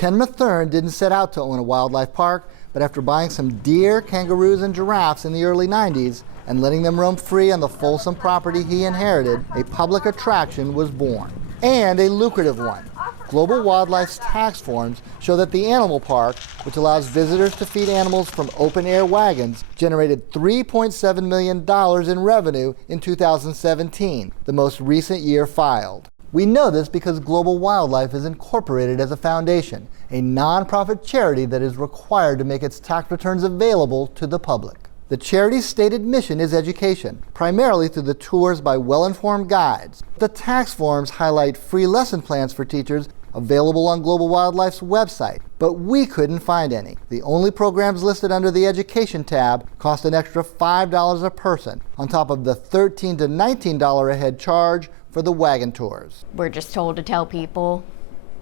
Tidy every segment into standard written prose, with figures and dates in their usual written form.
Ken Matherne didn't set out to own a wildlife park, but after buying some deer, kangaroos, and giraffes in the early 90s and letting them roam free on the Folsom property he inherited, a public attraction was born, and a lucrative one. Global Wildlife's tax forms show that the animal park, which allows visitors to feed animals from open-air wagons, generated $3.7 million in revenue in 2017, the most recent year filed. We know this because Global Wildlife is incorporated as a foundation, a nonprofit charity that is required to make its tax returns available to the public. The charity's stated mission is education, primarily through the tours by well-informed guides. The tax forms highlight free lesson plans for teachers available on Global Wildlife's website, but we couldn't find any. The only programs listed under the Education tab cost an extra $5 a person, on top of the $13 to $19 a head charge for the wagon tours. We're just told to tell people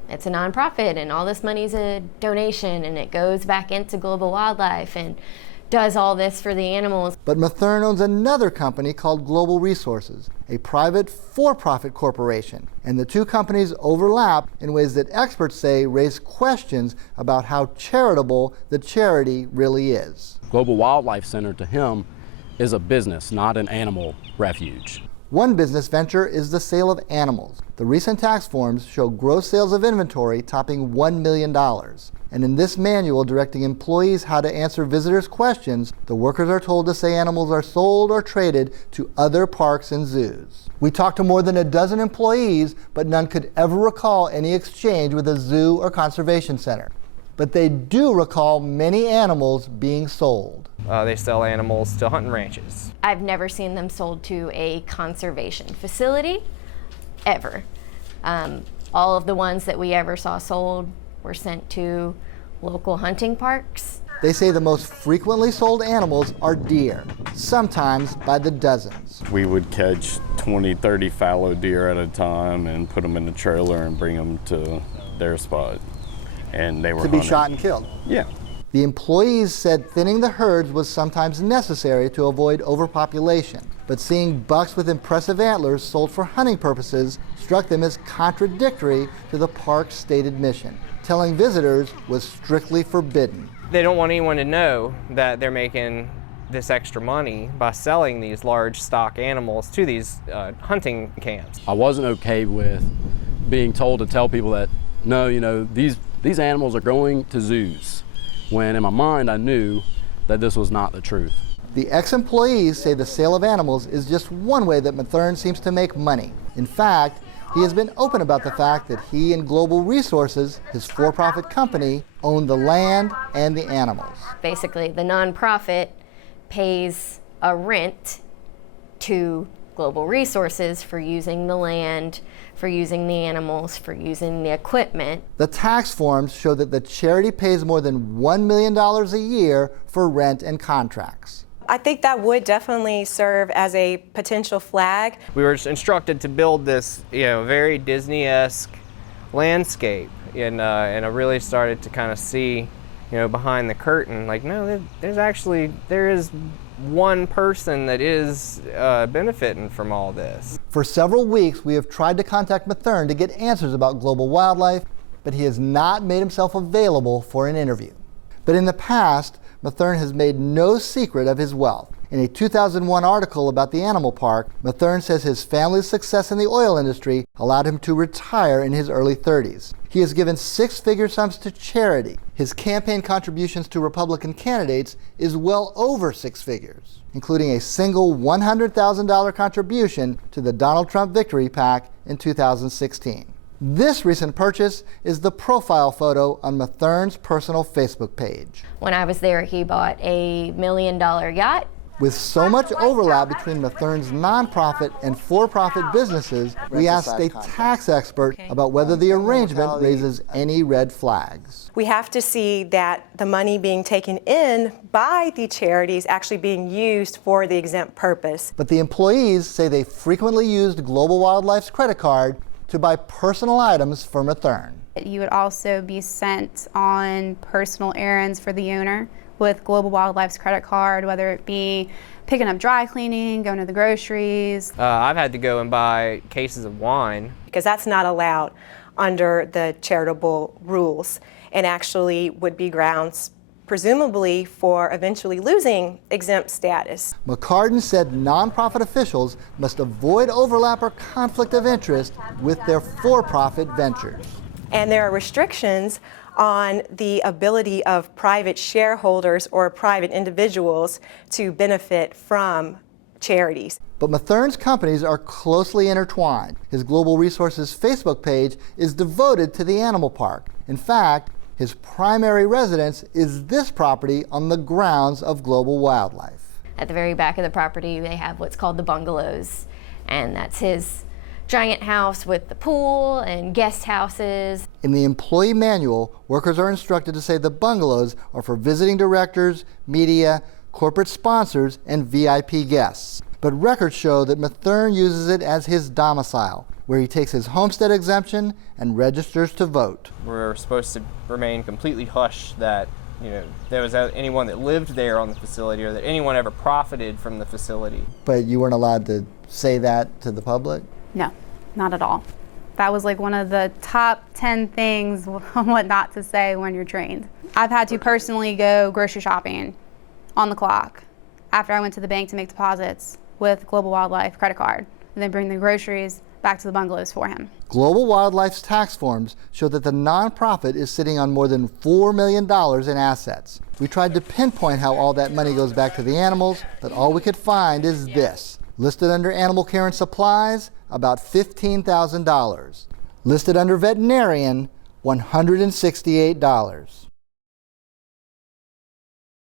it's a nonprofit and all this money's a donation and it goes back into Global Wildlife and does all this for the animals. But Matherne owns another company called Global Resources, a private for-profit corporation, and the two companies overlap in ways that experts say raise questions about how charitable the charity really is. Global Wildlife Center to him is a business, not an animal refuge. One business venture is the sale of animals. The recent tax forms show gross sales of inventory topping $1 million. And in this manual directing employees how to answer visitors' questions, the workers are told to say animals are sold or traded to other parks and zoos. We talked to more than a dozen employees, but none could ever recall any exchange with a zoo or conservation center. But they do recall many animals being sold. They sell animals to hunting ranches. I've never seen them sold to a conservation facility, ever. All of the ones that we ever saw sold were sent to local hunting parks. They say the most frequently sold animals are deer, sometimes by the dozens. We would catch 20, 30 fallow deer at a time and put them in the trailer and bring them to their spot. And they were to be hunted. shot and killed. Yeah. The employees said thinning the herds was sometimes necessary to avoid overpopulation, but seeing bucks with impressive antlers sold for hunting purposes struck them as contradictory to the park's stated mission. Telling visitors was strictly forbidden. They don't want anyone to know that they're making this extra money by selling these large stock animals to these hunting camps. I wasn't okay with being told to tell people that, no, you know, these animals are going to zoos, when in my mind I knew that this was not the truth. The ex-employees say the sale of animals is just one way that Matherne seems to make money. In fact, he has been open about the fact that he and Global Resources, his for-profit company, own the land and the animals. Basically, the nonprofit pays a rent to Global Resources for using the land, for using the animals, for using the equipment. The tax forms show that the charity pays more than $1 million a year for rent and contracts. I think that would definitely serve as a potential flag. We were instructed to build this, very Disney-esque landscape, and I really started to kind of see, behind the curtain, like, no, there is one person that is benefiting from all this. For several weeks, we have tried to contact Matherne to get answers about Global Wildlife, but he has not made himself available for an interview. But in the past, Matherne has made no secret of his wealth. In a 2001 article about the animal park, Matherne says his family's success in the oil industry allowed him to retire in his early 30s. He has given six-figure sums to charity. His campaign contributions to Republican candidates is well over six figures, including a single $100,000 contribution to the Donald Trump Victory PAC in 2016. This recent purchase is the profile photo on Mathern's personal Facebook page. When I was there, he bought a $1 million yacht. With so much overlap between Mathern's nonprofit and for-profit businesses, we asked a tax expert about whether the arrangement raises any red flags. We have to see that the money being taken in by the charities actually being used for the exempt purpose. But the employees say they frequently used Global Wildlife's credit card to buy personal items for Matherne. You would also be sent on personal errands for the owner with Global Wildlife's credit card, whether it be picking up dry cleaning, going to the groceries. I've had to go and buy cases of wine. Because that's not allowed under the charitable rules, and actually would be grounds presumably for eventually losing exempt status. McCartan said nonprofit officials must avoid overlap or conflict of interest with their for-profit ventures. And there are restrictions on the ability of private shareholders or private individuals to benefit from charities. But Mathern's companies are closely intertwined. His Global Resources Facebook page is devoted to the animal park. In fact, his primary residence is this property on the grounds of Global Wildlife. At the very back of the property, they have what's called the bungalows, and that's his giant house with the pool and guest houses. In the employee manual, workers are instructed to say the bungalows are for visiting directors, media, corporate sponsors, and VIP guests. But records show that Matherne uses it as his domicile, where he takes his homestead exemption and registers to vote. We're supposed to remain completely hushed that there was anyone that lived there on the facility or that anyone ever profited from the facility. But you weren't allowed to say that to the public? No, not at all. That was like one of the top 10 things on what not to say when you're trained. I've had to personally go grocery shopping on the clock after I went to the bank to make deposits with Global Wildlife credit card, and then bring the groceries back to the bungalows for him. Global Wildlife's tax forms show that the nonprofit is sitting on more than $4 million in assets. We tried to pinpoint how all that money goes back to the animals, but all we could find is this. Listed under animal care and supplies, about $15,000. Listed under veterinarian, $168.